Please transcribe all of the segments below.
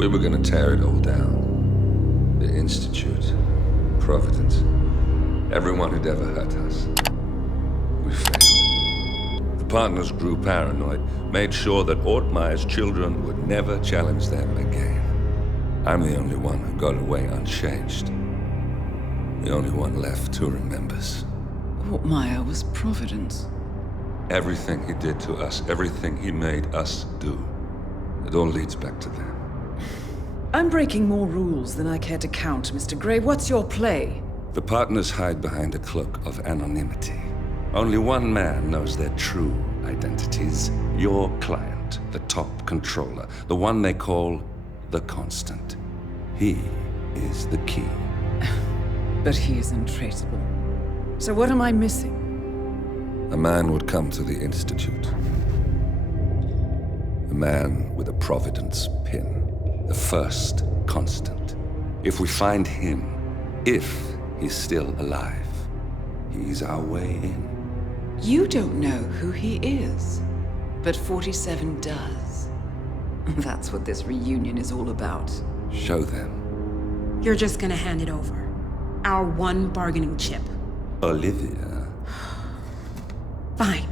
We were gonna tear it all down. The Institute, Providence, everyone who'd ever hurt us. We failed. The partners grew paranoid, made sure that Ort-Meyer's children would never challenge them again. I'm the only one who got away unchanged. The only one left who remembers. Ort-Meyer was Providence. Everything he did to us, everything he made us do, it all leads back to them. I'm breaking more rules than I care to count, Mr. Gray. What's your play? The partners hide behind a cloak of anonymity. Only one man knows their true identities. Your client, the top controller, the one they call the Constant. He is the key. But he is untraceable. So what am I missing? A man would come to the Institute. A man with a Providence pin. The first Constant. If we find him, if he's still alive, he's our way in. You don't know who he is, but 47 does. That's what this reunion is all about. Show them. You're just gonna hand it over. Our one bargaining chip. Olivia. Fine.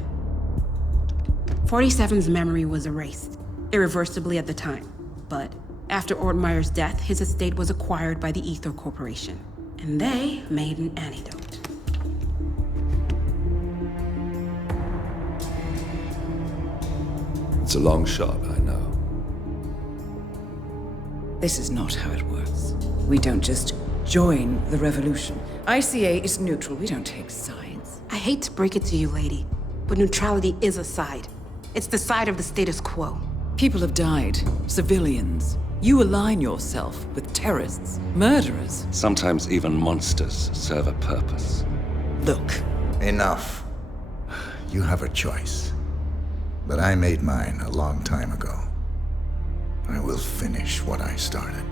47's memory was erased, irreversibly at the time. But after Ort-Meyer's death, his estate was acquired by the Ether Corporation. And they made an antidote. It's a long shot, I know. This is not how it works. We don't just join the revolution. ICA is neutral. We don't take sides. I hate to break it to you, lady, but neutrality is a side. It's the side of the status quo. People have died. Civilians. You align yourself with terrorists, murderers. Sometimes even monsters serve a purpose. Look. Enough. You have a choice. But I made mine a long time ago. I will finish what I started.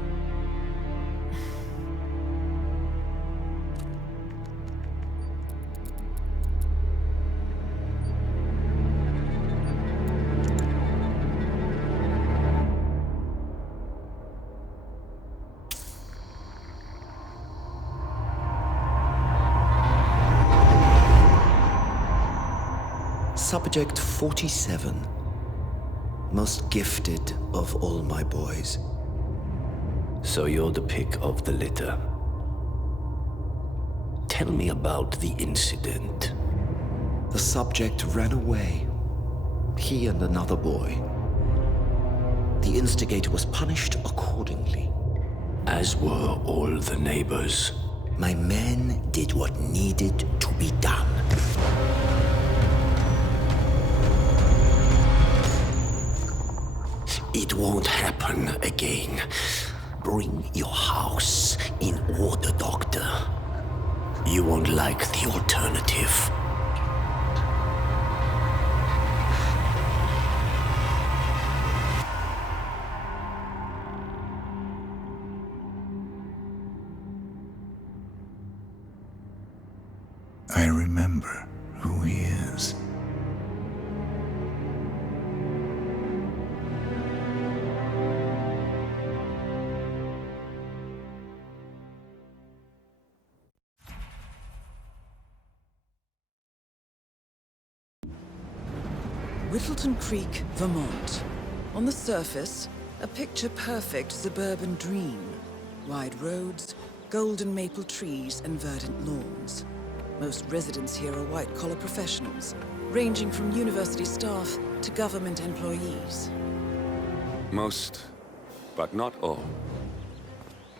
Subject 47. Most gifted of all my boys. So you're the pick of the litter. Tell me about the incident. The subject ran away. He and another boy. The instigator was punished accordingly. As were all the neighbors. My men did what needed to be done. It won't happen again. Bring your house in order, Doctor. You won't like the alternative. I remember who he is. Whittleton Creek, Vermont. On the surface, a picture-perfect suburban dream. Wide roads, golden maple trees, and verdant lawns. Most residents here are white-collar professionals, ranging from university staff to government employees. Most, but not all.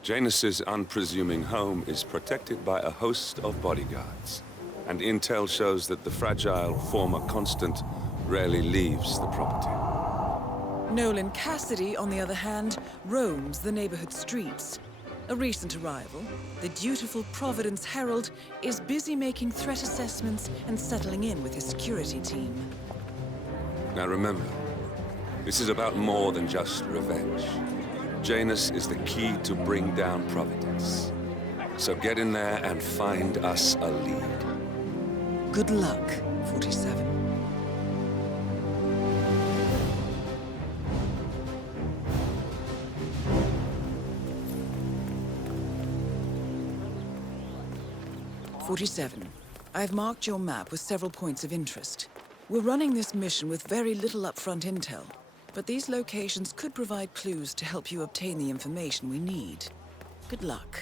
Janus's unpresuming home is protected by a host of bodyguards, and intel shows that the fragile former Constant rarely leaves the property. Nolan Cassidy, on the other hand, roams the neighborhood streets. A recent arrival, the dutiful Providence Herald is busy making threat assessments and settling in with his security team. Now remember, this is about more than just revenge. Janus is the key to bring down Providence. So get in there and find us a lead. Good luck, 47. 47. I've marked your map with several points of interest. We're running this mission with very little upfront intel, but these locations could provide clues to help you obtain the information we need. Good luck.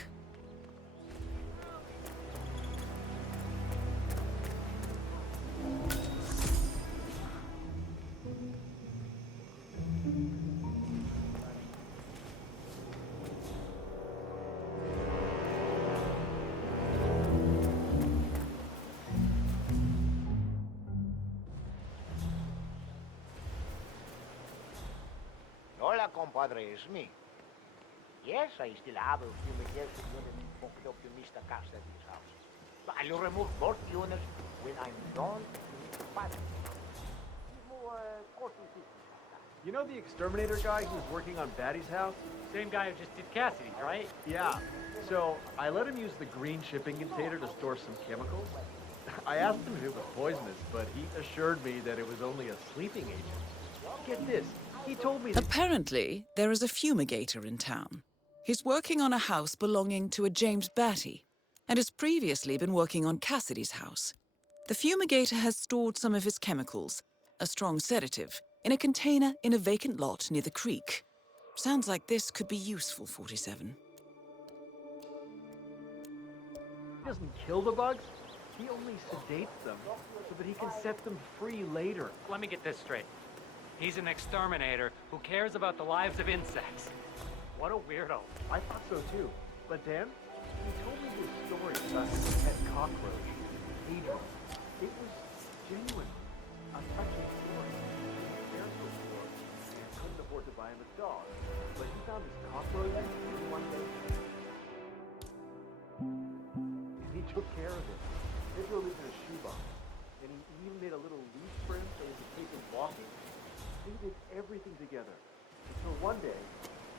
Hola, compadre, it's me. Yes, I still have a fumigation unit hooked up to Mr. Cassidy's house. But I'll remove both units when I'm done with the fire. You know the exterminator guy who's working on Batty's house? Same guy who just did Cassidy's, right? Yeah. So I let him use the green shipping container to store some chemicals. I asked him if it was poisonous, but he assured me that it was only a sleeping agent. Get this, he told me that... Apparently, there is a fumigator in town. He's working on a house belonging to a James Batty, and has previously been working on Cassidy's house. The fumigator has stored some of his chemicals, a strong sedative, in a container in a vacant lot near the creek. Sounds like this could be useful, 47. He doesn't kill the bugs, he only sedates them so that he can set them free later. Let me get this straight. He's an exterminator who cares about the lives of insects. What a weirdo. I thought so too. But Dan, he told me this story about his pet cockroach, Pedro. It was genuine. A touching story. He cared for before and couldn't afford to buy him a dog. But he found his cockroach one day. And he took care of it. Pedro lived in a shoebox. And he even made a little leash for him so he could take him walking. They did everything together. Until one day,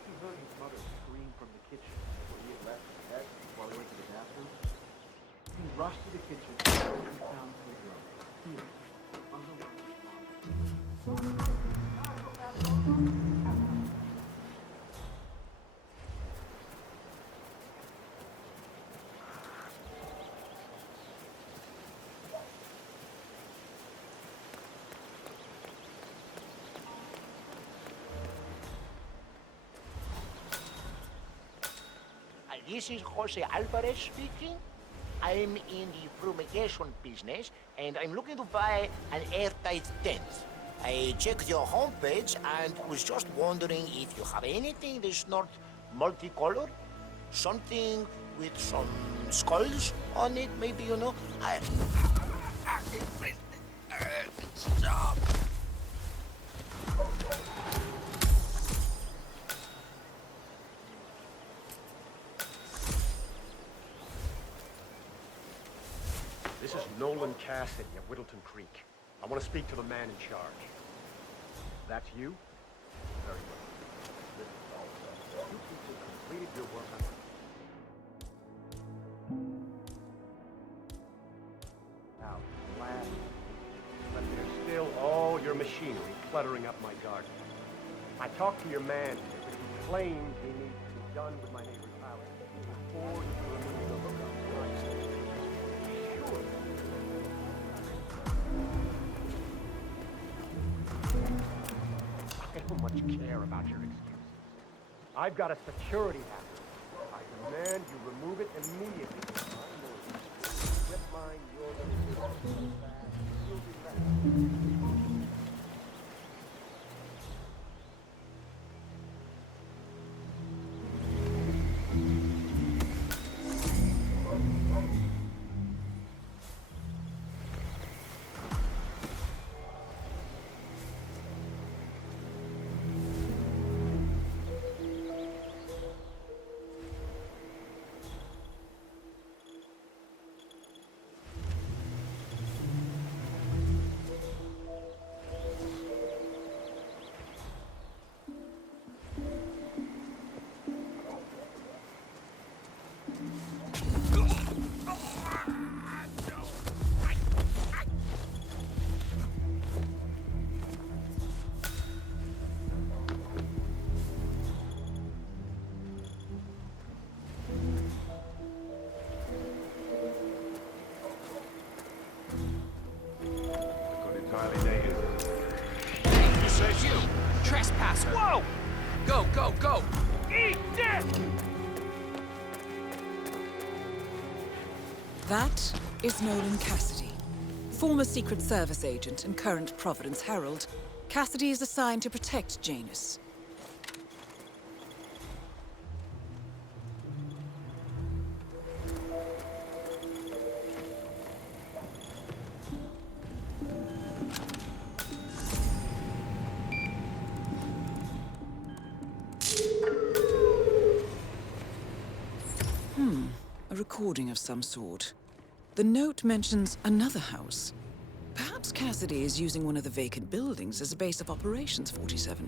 he heard his mother scream from the kitchen where he had left his pet while he went to the bathroom. He rushed to the kitchen and he found Pedro here on the way. This is Jose Alvarez speaking. I'm in the fumigation business, and I'm looking to buy an airtight tent. I checked your homepage and was just wondering if you have anything that's not multicolored? Something with some skulls on it, maybe, you know? Stop! This is Nolan Cassidy at Whittleton Creek. I want to speak to the man in charge. That's you? Very well. Listen, you people completed your work on... Now, last week, but there's still all your machinery cluttering up my garden. I talked to your man here, but he claims he needs to be done with my neighbor's house before he removes the hookup. I don't much care about your excuses. I've got a security hazard. I demand you remove it immediately. Strip mine, you're going to do it. You'll be back. Go, go! Eat this! That is Nolan Cassidy. Former Secret Service agent and current Providence Herald, Cassidy is assigned to protect Janus. A recording of some sort. The note mentions another house. Perhaps Cassidy is using one of the vacant buildings as a base of operations, 47.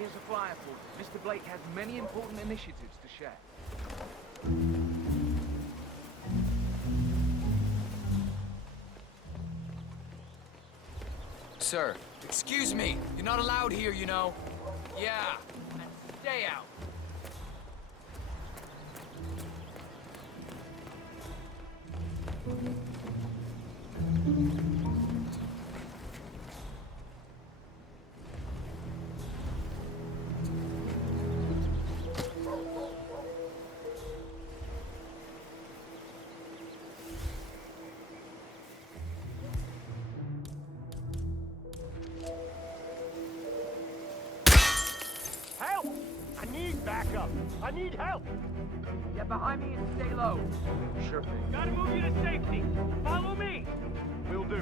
Here's a flyer for you. Mr. Blake has many important initiatives to share. Sir, excuse me. You're not allowed here, you know. Yeah, and stay out. I need help! Get behind me and stay low. Sure thing. Gotta move you to safety. Follow me. Will do.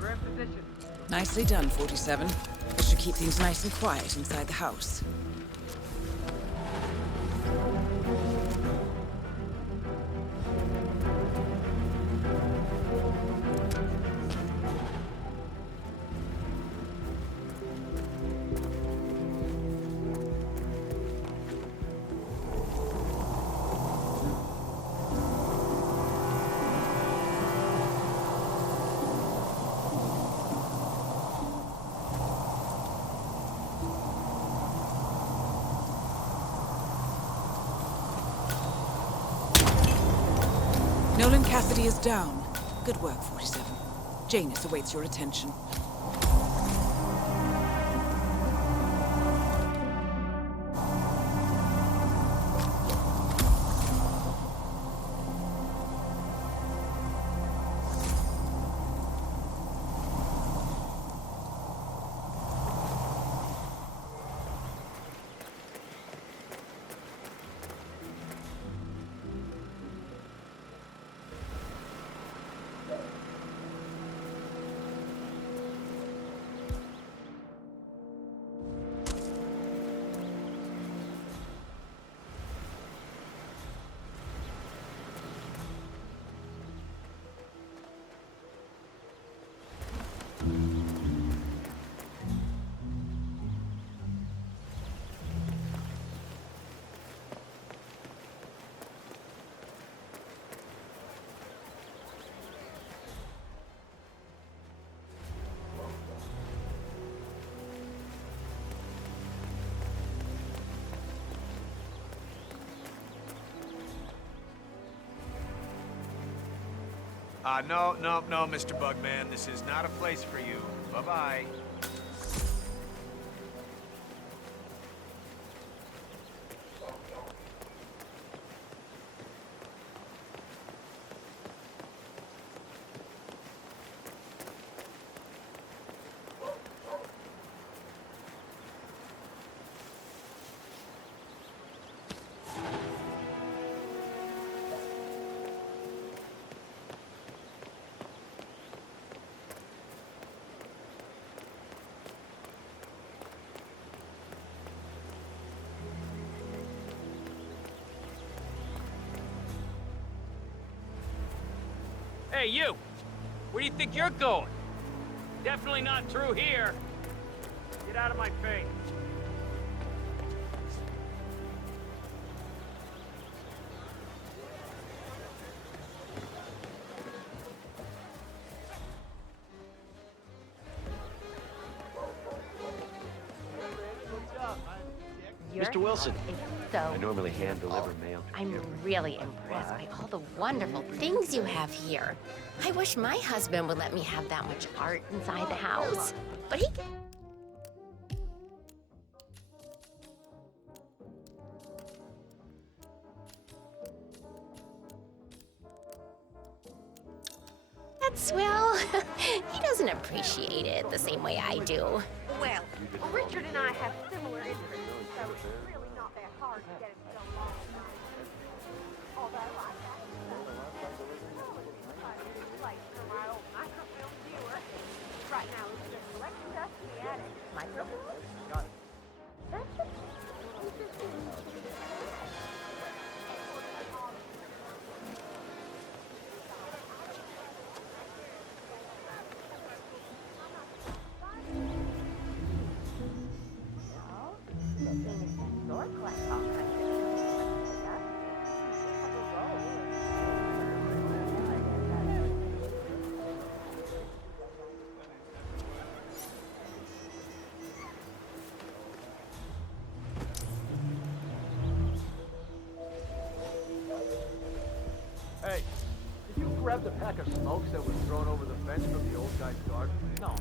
We're in position. Nicely done, 47. This should keep things nice and quiet inside the house. Nolan Cassidy is down. Good work, 47. Janus awaits your attention. No, Mr. Bugman. This is not a place for you. Bye-bye. Hey, you! Where do you think you're going? Definitely not through here. Get out of my face. Mr. Wilson. So I normally hand deliver mail. I'm really impressed by all the wonderful things you have here. I wish my husband would let me have that much art inside the house. But he can... That's, well, he doesn't appreciate it the same way I do. Well, Richard and I have similar interests, so it's really not that hard to get it so long. Although I have to say, place for my old microfilm viewer. Right now, it's just collecting dust in the attic. Microfilm? Got it. That's the... Hey, did you grab the pack of smokes that was thrown over the fence from the old guy's garden? No,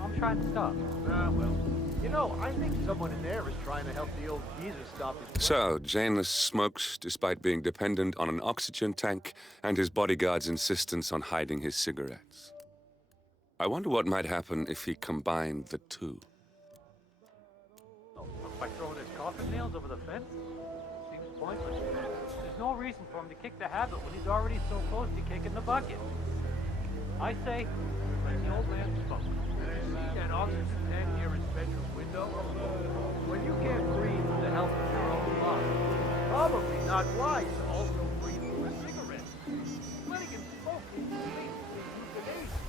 I'm trying to stop. Well, you know, I think someone in there is trying to help the old geezer stop his... So, Janus smokes despite being dependent on an oxygen tank and his bodyguard's insistence on hiding his cigarettes. I wonder what might happen if he combined the two. By throwing his coffin nails over the fence? Seems pointless. There's no reason for him to kick the habit when he's already so close to kicking the bucket. I say, let the old man smoke. An oxygen tank near his bedroom window? When you can't breathe with the help of your own lungs, probably not wise to also breathe through a cigarette. Letting him smoke is basically euthanasia.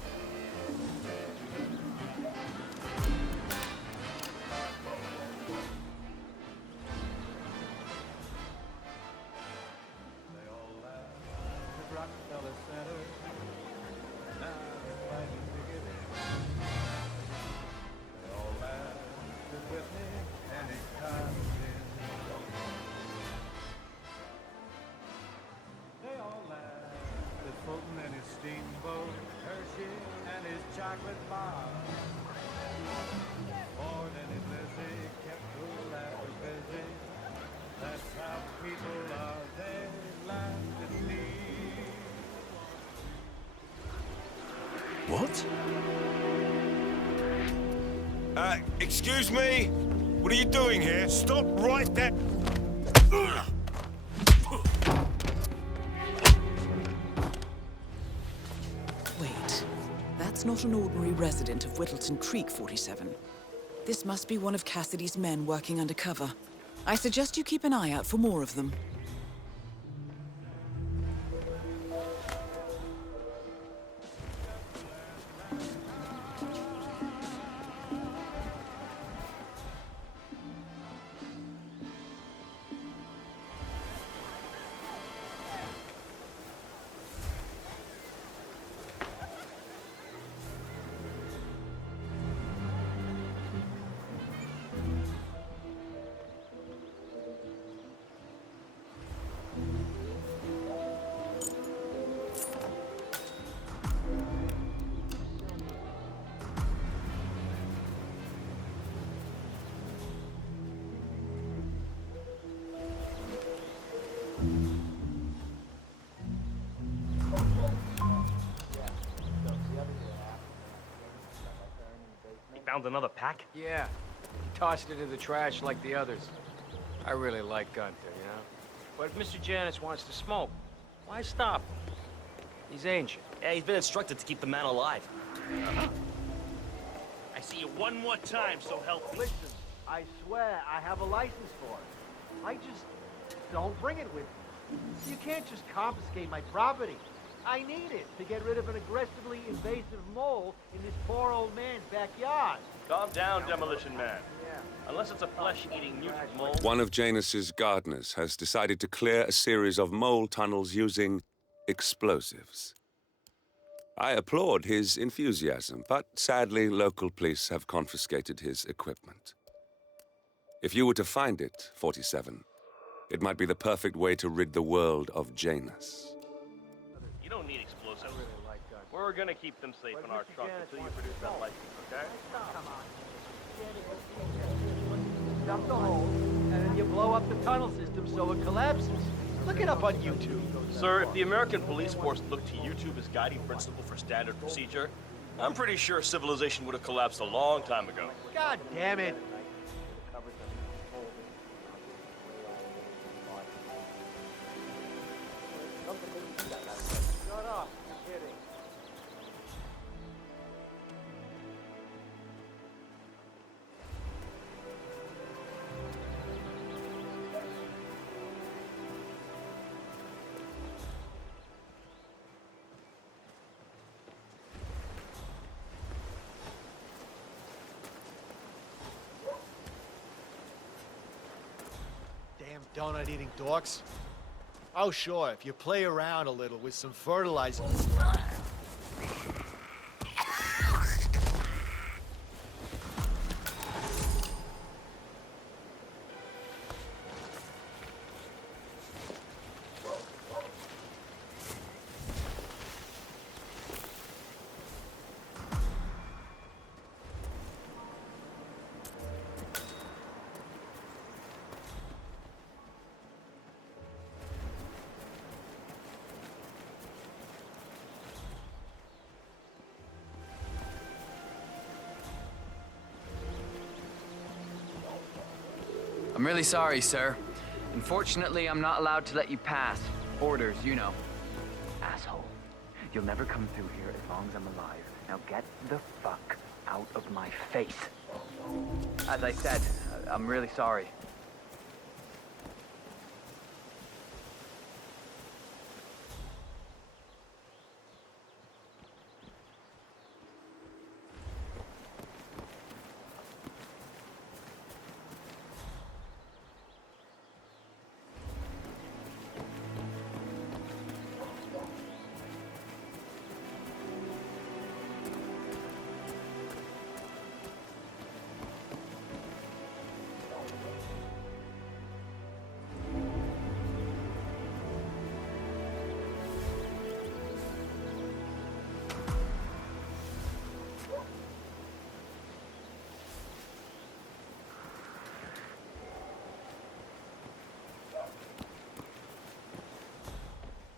out. Excuse me? What are you doing here? Stop right there! Wait, that's not an ordinary resident of Whittleton Creek, 47. This must be one of Cassidy's men working undercover. I suggest you keep an eye out for more of them. Found another pack? Yeah. He tossed it in the trash like the others. I really like Gunther, you know? But if Mr. Janus wants to smoke, why stop him? He's ancient. Yeah, he's been instructed to keep the man alive. I see you one more time, so help me. Listen, I swear I have a license for it. I just don't bring it with me. You can't just confiscate my property. I need it to get rid of an aggressively invasive mole in this poor old man's backyard. Calm down, Demolition Man. Unless it's a flesh-eating mutant mole. One of Janus's gardeners has decided to clear a series of mole tunnels using explosives. I applaud his enthusiasm, but sadly, local police have confiscated his equipment. If you were to find it, 47, it might be the perfect way to rid the world of Janus. You don't need explosives. We're gonna keep them safe in our trunk until you produce that license, okay? Dump the hole, and then you blow up the tunnel system so it collapses. Look it up on YouTube. Sir, if the American police force looked to YouTube as guiding principle for standard procedure, I'm pretty sure civilization would have collapsed a long time ago. God damn it. Shut up. I'm kidding. Damn donut-eating dorks. Oh, sure, if you play around a little with some fertilizer. I'm really sorry, sir. Unfortunately, I'm not allowed to let you pass. Orders, you know. Asshole. You'll never come through here as long as I'm alive. Now get the fuck out of my face. As I said, I'm really sorry.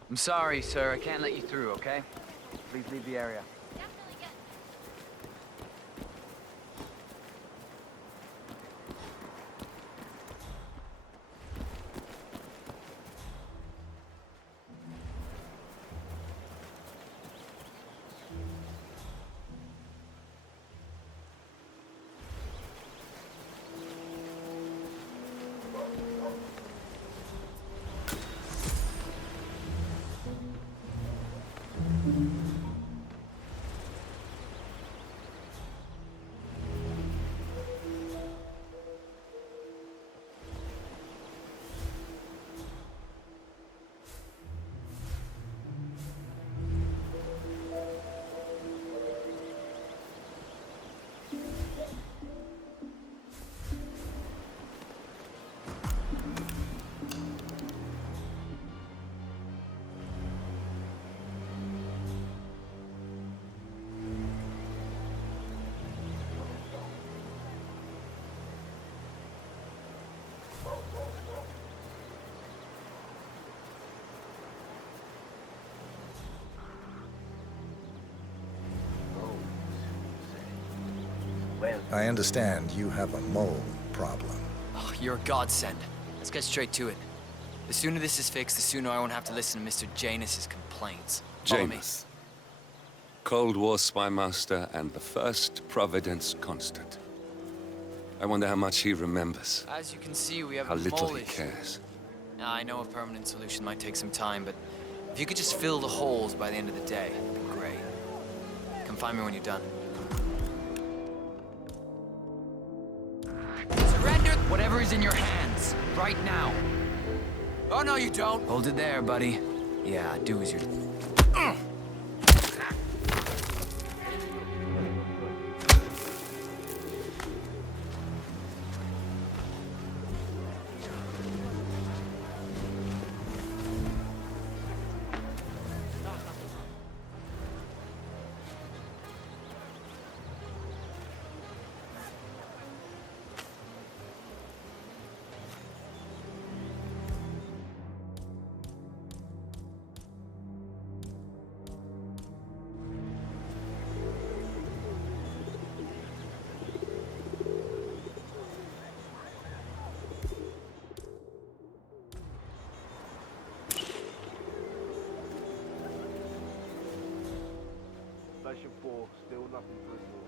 I'm sorry, sir. I can't let you through, okay? Please leave the area. I understand you have a mole problem. Oh, you're a godsend. Let's get straight to it. The sooner this is fixed, the sooner I won't have to listen to Mr. Janus's complaints. Follow me. Janus. Cold War spy master and the first Providence constant. I wonder how much he remembers. As you can see, we have How a little mole he issue. cares. Now, I know a permanent solution might take some time, but if you could just fill the holes by the end of the day, it'd be great. Come find me when you're done. Surrender whatever is in your hands, right now. Oh, no, you don't. Hold it there, buddy. Yeah, do as you're... Session 4, still nothing to report.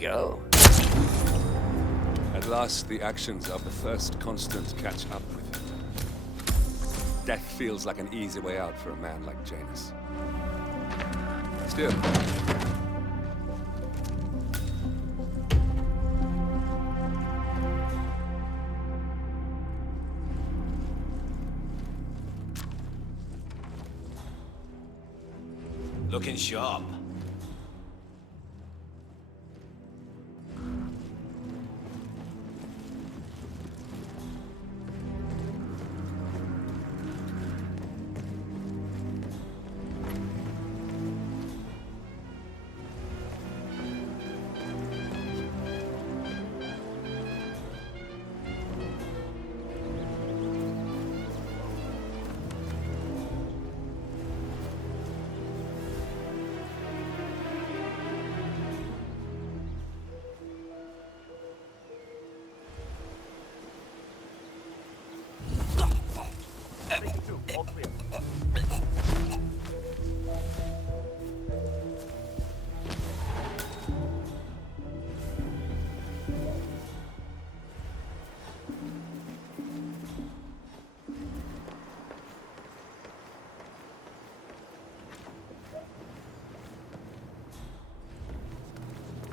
Go. At last, the actions of the first constant catch up with him. Death feels like an easy way out for a man like Janus. Still, Looking sharp.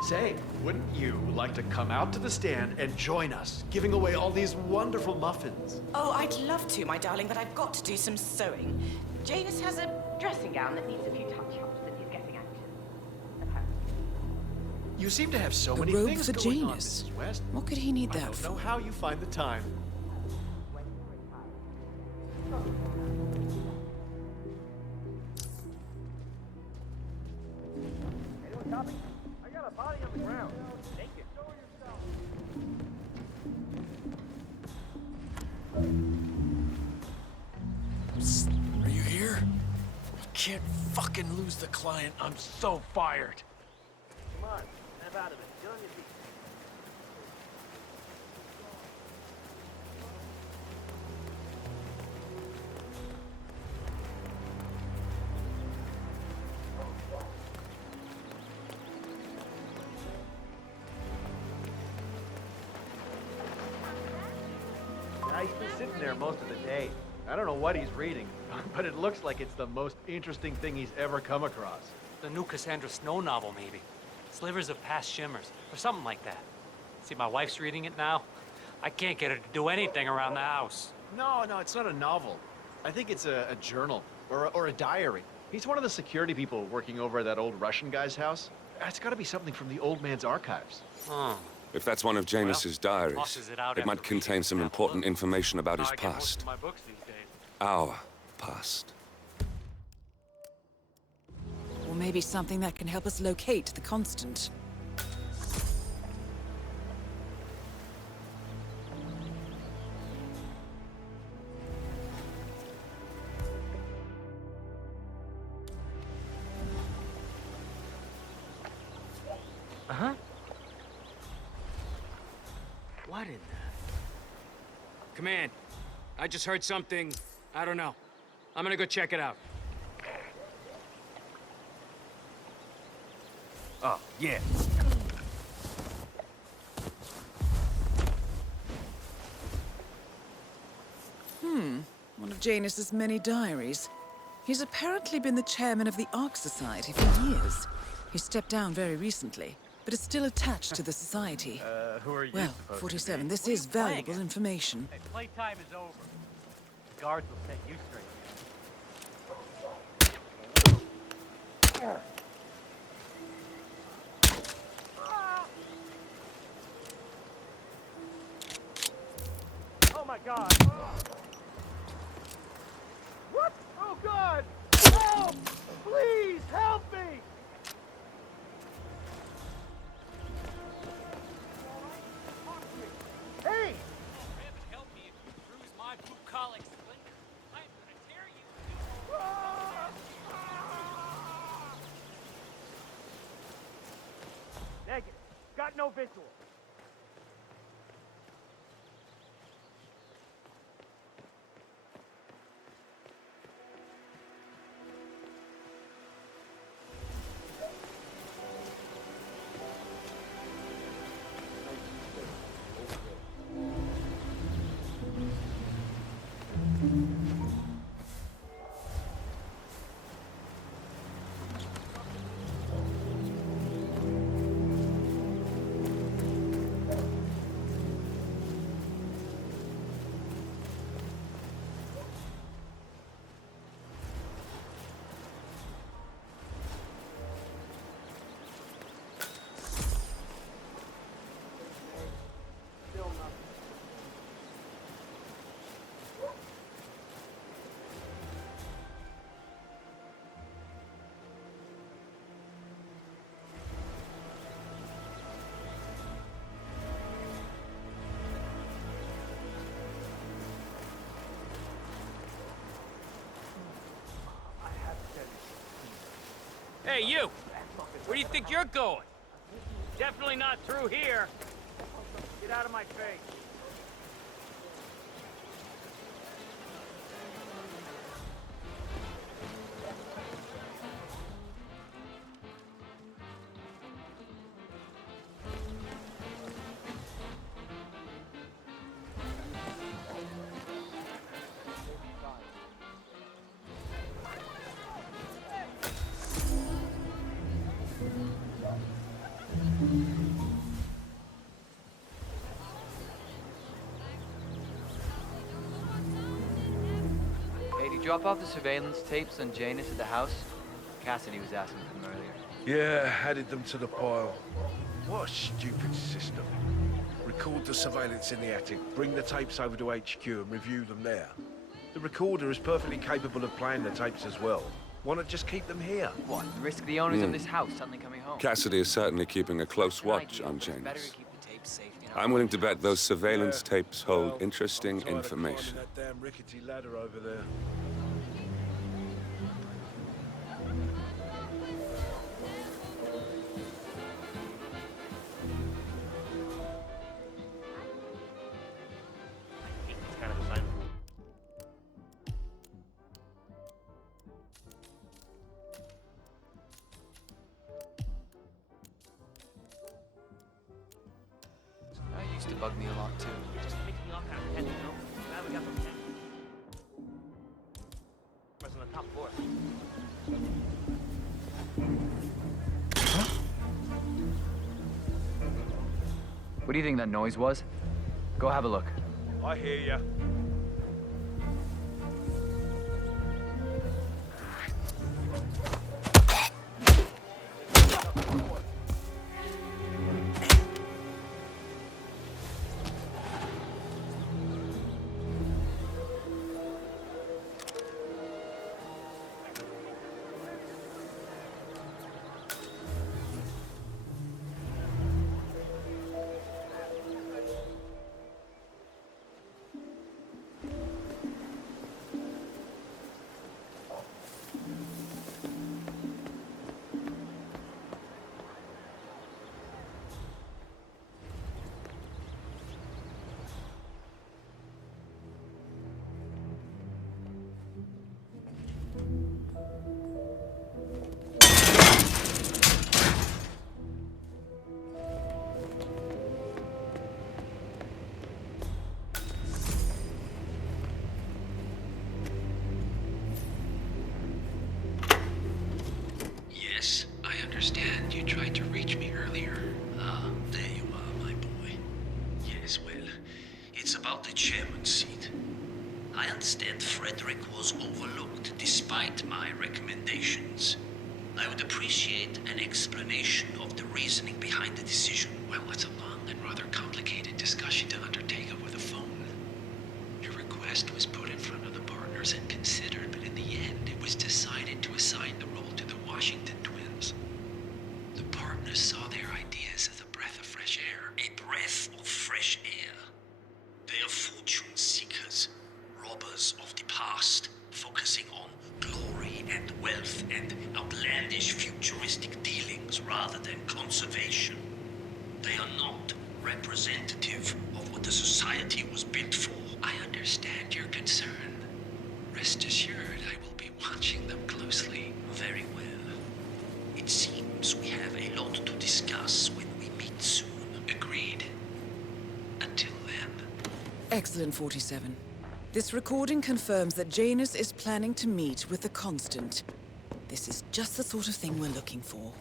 Say, wouldn't you like to come out to the stand and join us, giving away all these wonderful muffins? Oh, I'd love to, my darling, but I've got to do some sewing. Janus has a dressing gown that needs a few touch-ups that he's getting out. You seem to have so A many robe things for going on, Janus. Mrs. West. What could he need I that don't for? know how you find the time. Anyone copy? I got a body on the ground. Take it. Show yourself. Are you here? I can't fucking lose the client. I'm so fired. Come on, snap out of it. Get on your feet. He's been sitting there most of the day. I don't know what he's reading, but it looks like it's the most interesting thing he's ever come across. The new Cassandra Snow novel, maybe. Slivers of Past Shimmers, or something like that. See, my wife's reading it now. I can't get her to do anything around the house. No, it's not a novel. I think it's a journal, or a diary. He's one of the security people working over at that old Russian guy's house. It's gotta be something from the old man's archives. If that's one of Janus's diaries, tosses it out it might after contain some important information about his I get most past. of my books these days. Our past. Or maybe something that can help us locate the Constant. Uh-huh. What in the... Command, I just heard something, I don't know. I'm gonna go check it out. Oh, yeah. One of Janus's many diaries. He's apparently been the chairman of the Ark Society for years. He stepped down very recently, but is still attached to the society. Who are you Well, supposed to be? 47, this is valuable information. Hey, playtime is over. The guards will set you straight. Oh my God! What? Oh God! Help! Please help me! Hey! Help me if you bruise my bucolic splinter. I'm gonna tear you. Negative. Got no visual. Hey, you! Where do you think you're going? Definitely not through here. Get out of my face. drop off the surveillance tapes on Janus at the house? Cassidy was asking for them earlier. Yeah, added them to the pile. What a stupid system. Record the surveillance in the attic, bring the tapes over to HQ and review them there. The recorder is perfectly capable of playing the tapes as well. Why not just keep them here? What, risk the owners of this house suddenly coming home? Cassidy is certainly keeping a close watch on Janus. I'm willing to bet those surveillance tapes hold interesting information. That damn rickety ladder over there. That used to bug me a lot too. Just makes me all kind of heavy, you know? Now we got those tapes. Where's on the top floor? What do you think that noise was? Go have a look. I hear ya. Yes, I understand you tried to reach me earlier. Ah, there you are, my boy. Yes, well, it's about the chairman's seat. I understand Frederick was overlooked despite my recommendations. I would appreciate an explanation of the reasoning behind the decision. Well, it's a long and rather complicated discussion to undertake over the phone. Your request was put in front of the partners and considered, but in the end, it was decided to assign the role to the Washington twins. The partners saw their ideas as a breath of fresh air. A breath of fresh air. They are fortune seekers, robbers of the past, focusing on glory and wealth and outlandish futuristic dealings rather than conservation. They are not representative of what the society was built for. I understand your concern. Rest assured, I will be watching them closely. Very well. It seems we have a lot to discuss when we meet soon. Agreed. Until then. Excellent, 47. This recording confirms that Janus is planning to meet with the Constant. This is just the sort of thing we're looking for.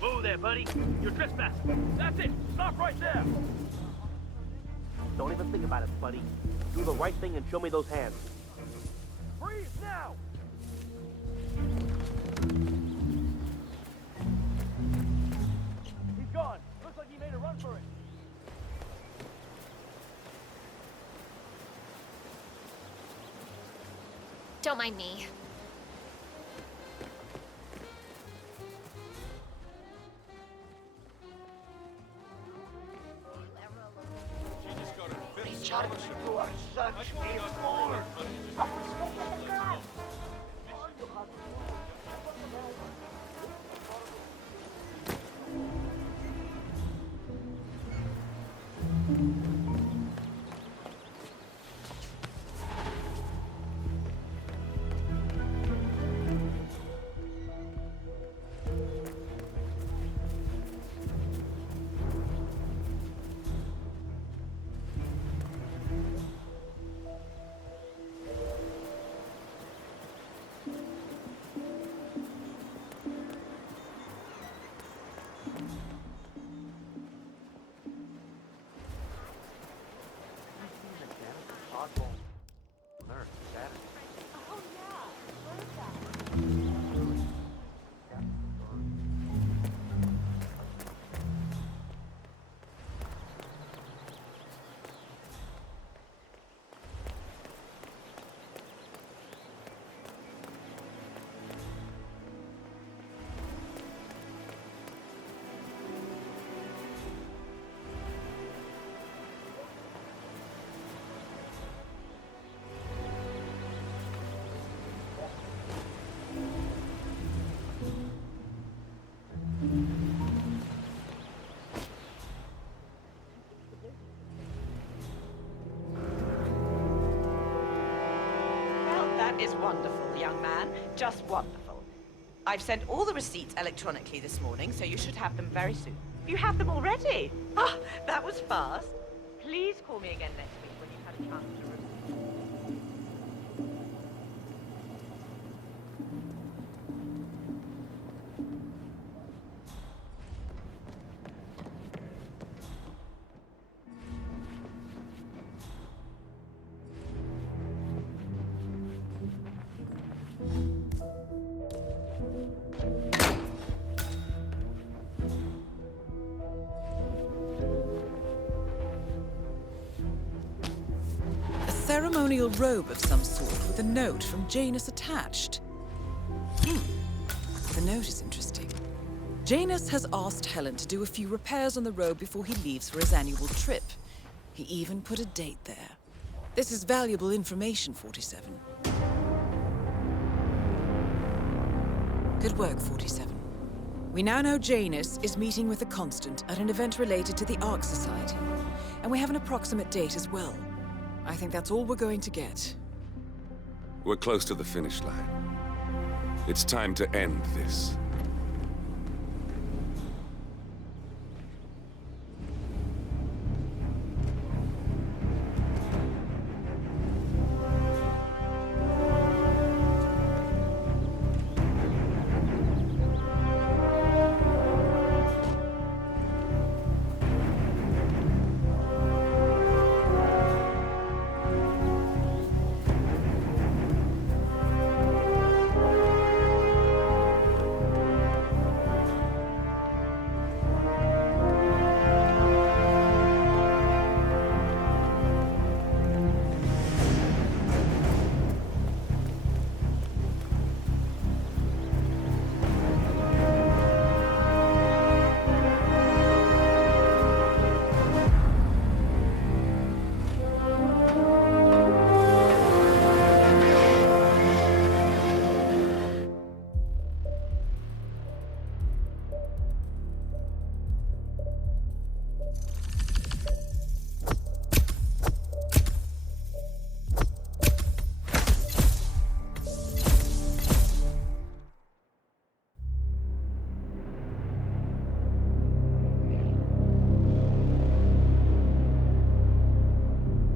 Whoa there, buddy. You're trespassing. That's it. Stop right there. Don't even think about it, buddy. Do the right thing and show me those hands. Freeze now! He's gone. Looks like he made a run for it. Don't mind me. Charles, you are such a fool! Is wonderful, young man. Just wonderful. I've sent all the receipts electronically this morning, so you should have them very soon. You have them already? Ah, that was fast. Please call me again next week when you've had a chance to review. Ceremonial robe of some sort with a note from Janus attached. The note is interesting. Janus has asked Helen to do a few repairs on the robe before he leaves for his annual trip. He even put a date there. This is valuable information, 47. Good work, 47. We now know Janus is meeting with the Constant at an event related to the Ark Society. And we have an approximate date as well. I think that's all we're going to get. We're close to the finish line. It's time to end this.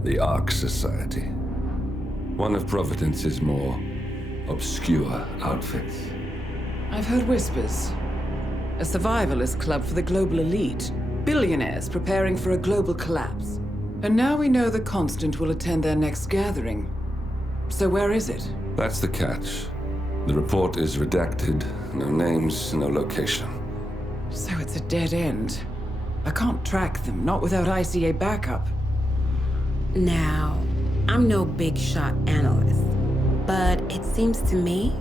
The Ark Society. One of Providence's more obscure outfits. I've heard whispers. A survivalist club for the global elite. Billionaires preparing for a global collapse. And now we know the Constant will attend their next gathering. So where is it? That's the catch. The report is redacted. No names, no location. So it's a dead end. I can't track them, not without ICA backup. Now, I'm no big shot analyst, but it seems to me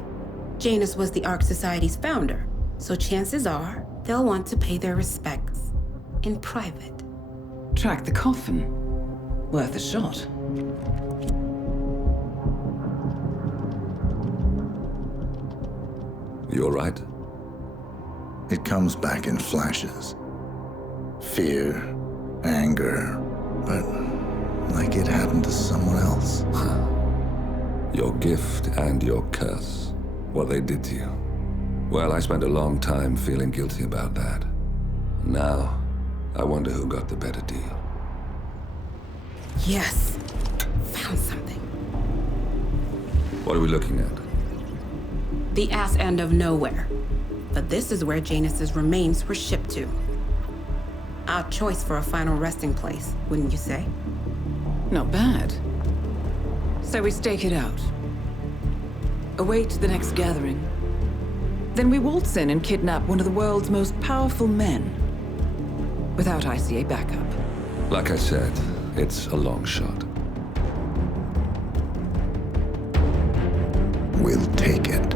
Janus was the Ark Society's founder, so chances are they'll want to pay their respects in private. Track the coffin? Worth a shot. You all right? It comes back in flashes. Fear, anger, but like it happened to someone else. Your gift and your curse. What they did to you. Well, I spent a long time feeling guilty about that. Now, I wonder who got the better deal. Yes. Found something. What are we looking at? The ass end of nowhere. But this is where Janus's remains were shipped to. Our choice for a final resting place, wouldn't you say? Not bad. So we stake it out. Await the next gathering. Then we waltz in and kidnap one of the world's most powerful men. Without ICA backup. Like I said, it's a long shot. We'll take it.